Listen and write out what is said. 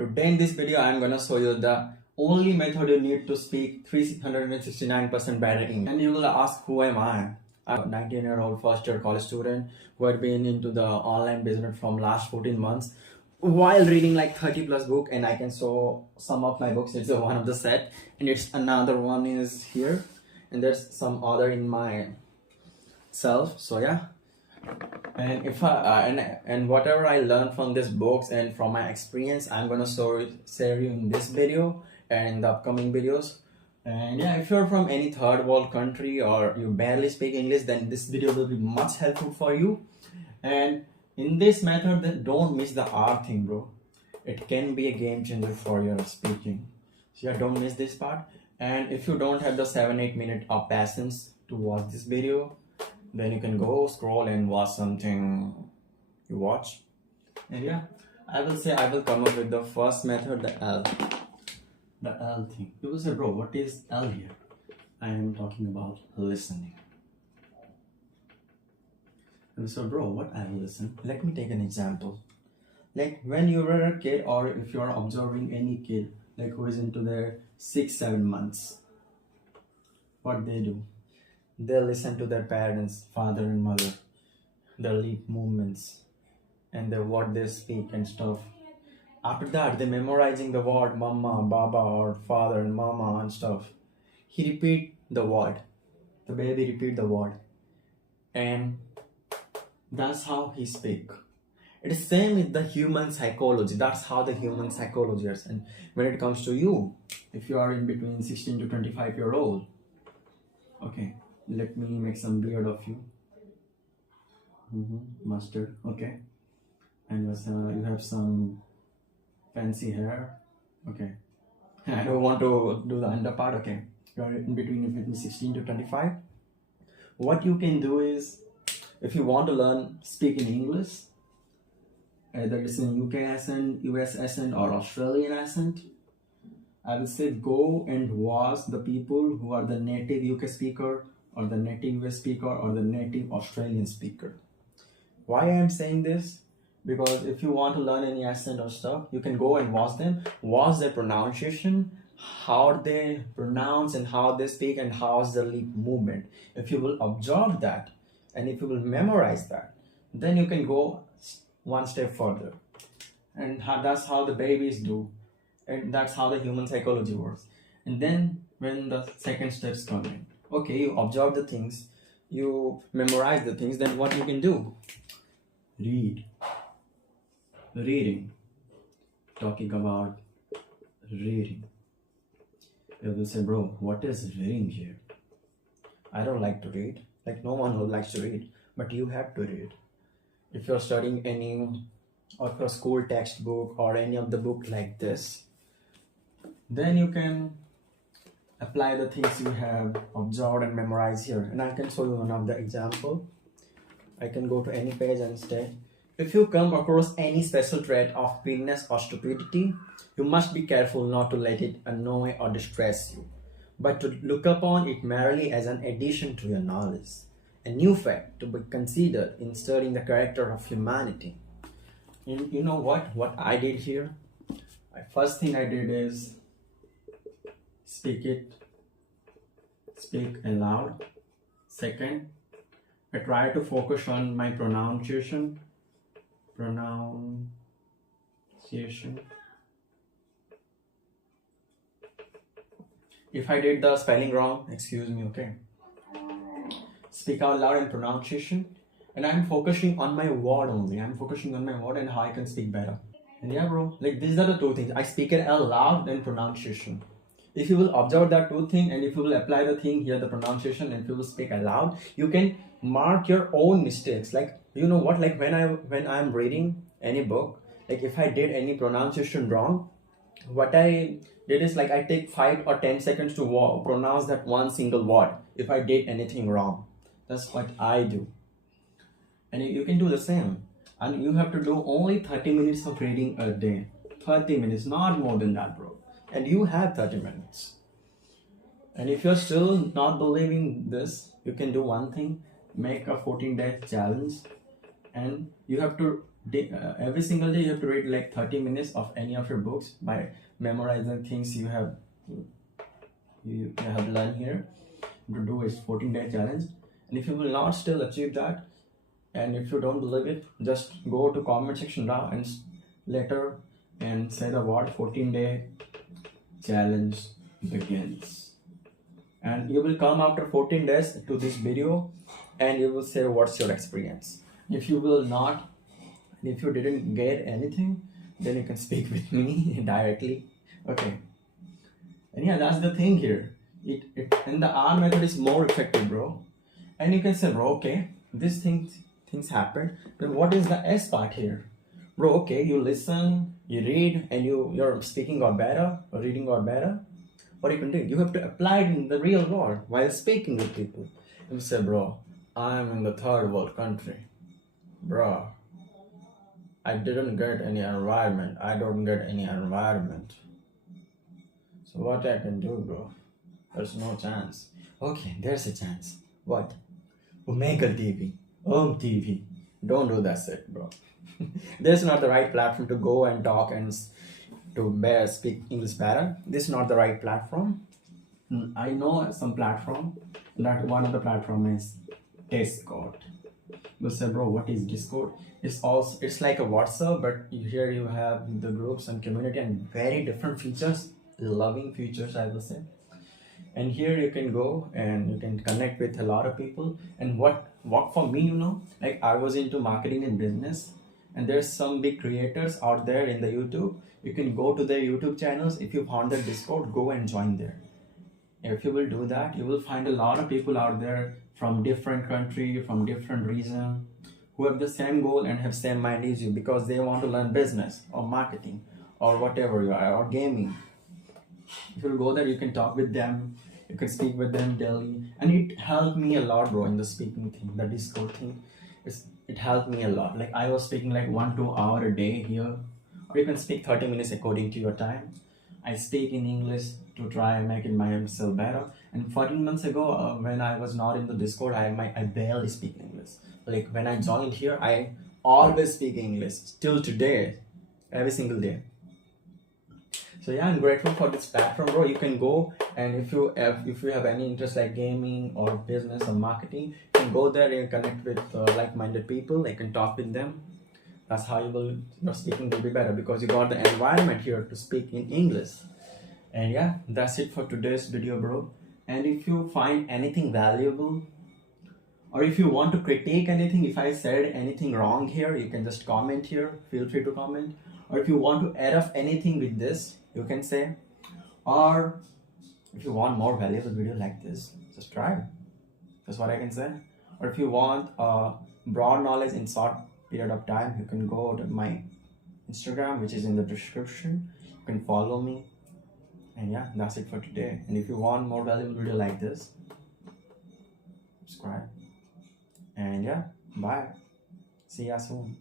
Today in this video, I'm gonna show you the only method you need to speak 369% better English. And you will ask, who am I? I'm a 19-year-old first-year college student who had been into the online business from last 14 months while reading like 30 plus book, and I can show some of my books. It's one of the set, and it's another one is here, and there's some other in my self. So yeah. And if and whatever I learned from these books and from my experience, I'm gonna share you in this video and in the upcoming videos. And yeah, if you're from any third world country or you barely speak English, then this video will be much helpful for you. And in this method, then don't miss the R thing, bro. It can be a game changer for your speaking. So yeah, don't miss this part. And if you don't have the 7-8 minutes of patience to watch this video, then you can go scroll and watch something you watch. And yeah, I will come up with the first method, the L. The L thing. You will say, bro, what is L here? I am talking about listening. And so, bro, what I will listen? Let me take an example. Like when you were a kid, or if you are observing any kid, like who is into their 6-7 months, what they do? They listen to their parents, father and mother, their lip movements, and what they speak and stuff. After that, they memorizing the word mama, baba, or father and mama and stuff. He repeat the word. The baby repeat the word. And that's how he speak. It is same with the human psychology. That's how the human psychology is. And when it comes to you, if you are in between 16 to 25-year-old, okay. Let me make some beard of you. Mustard, okay. And you have some fancy hair, okay. I don't want to do the under part, okay. You are in between 16 to 25. What you can do is, if you want to learn speak in English, either it's in UK accent, US accent, or Australian accent, I will say go and watch the people who are the native UK speaker, or the native US speaker, or the native Australian speaker. Why I am saying this? Because if you want to learn any accent or stuff, you can go and watch them, watch their pronunciation, how they pronounce and how they speak and how's the lip movement. If you will observe that and if you will memorize that, then you can go one step further. And that's how the babies do, and that's how the human psychology works. And then when the second steps come in, okay, you observe the things, you memorize the things, then what you can do? Reading. Talking about reading. You will say, bro, what is reading here? I don't like to read. Like no one who likes to read, but you have to read. If you're studying any of your school textbook or any of the book like this, then you can apply the things you have observed and memorized here. And I can show you one of the example. I can go to any page and say, if you come across any special trait of weakness or stupidity, you must be careful not to let it annoy or distress you, but to look upon it merely as an addition to your knowledge, a new fact to be considered in studying the character of humanity. And you know what I did here? First thing I did is speak aloud. Second, I try to focus on my pronunciation. If I did the spelling wrong, excuse me, okay. Speak out loud and pronunciation. And I'm focusing on my word only. I'm focusing on my word and how I can speak better. And yeah, bro, like these are the two things. I speak it aloud and pronunciation. If you will observe that two things, and if you will apply the thing here, the pronunciation, and if you will speak aloud, you can mark your own mistakes. Like, you know what, like when I'm reading any book, like if I did any pronunciation wrong, what I did is like I take 5 or 10 seconds to pronounce that one single word if I did anything wrong. That's what I do. And you can do the same. And you have to do only 30 minutes of reading a day. 30 minutes, not more than that, bro. And you have 30 minutes. And if you're still not believing this, you can do one thing. Make a 14-day challenge. And you have to Every single day you have to read like 30 minutes of any of your books by memorizing things you have learned here. To do is 14-day challenge, and if you will not still achieve that, and if you don't believe it, just go to comment section now and later and say the word 14-day challenge begins, and you will come after 14 days to this video and you will say what's your experience. If you will not, if you didn't get anything, then you can speak with me directly. Okay, and yeah, that's the thing here. And the R method is more effective, bro. And you can say, bro, okay, these things happen, but what is the S part here? Bro, okay, you listen, you read, and your speaking got better, or reading got better. What you can do, you have to apply it in the real world while speaking with people. You say, bro, I'm in the third world country. Bro, I didn't get any environment. I don't get any environment. So what I can do, bro? There's no chance. Okay, there's a chance. What? Omega TV. TV. Don't do that shit, bro. This is not the right platform to go and talk and to speak English better. This is not the right platform. I know some platform. That one of the platform is Discord. You say, bro, what is Discord? It's like a WhatsApp, but here you have the groups and community and very different features, loving features, I will say. And here you can go and you can connect with a lot of people. And what for me, like I was into marketing and business, and there's some big creators out there in the YouTube. You can go to their YouTube channels. If you found their Discord, go and join there. If you will do that, you will find a lot of people out there from different country, from different region, who have the same goal and have same mind as you, because they want to learn business or marketing or whatever you are, or gaming. If you go there, you can talk with them, you can speak with them daily, and it helped me a lot, bro, in the speaking thing, the Discord thing. It helped me a lot. Like I was speaking like 1-2 hours a day here, or you can speak 30 minutes according to your time. I speak in English to try and make it myself better. And 14 months ago, when I was not in the Discord, I barely speak English. Like when I joined here, I always speak English till today, every single day. So yeah, I'm grateful for this platform, bro. You can go, and if you have any interest like gaming or business or marketing, you can go there and connect with like-minded people. You can talk with them. That's how your speaking will be better, because you got the environment here to speak in English. And yeah, that's it for today's video, bro. And if you find anything valuable, or if you want to critique anything, if I said anything wrong here, you can just comment here. Feel free to comment. Or if you want to add up anything with this, you can say. Or if you want more valuable video like this, just try it. That's what I can say. Or if you want broad knowledge in short period of time, you can go to my Instagram, which is in the description. You can follow me. And yeah, that's it for today. And if you want more valuable video like this, subscribe. And yeah, bye. See ya soon.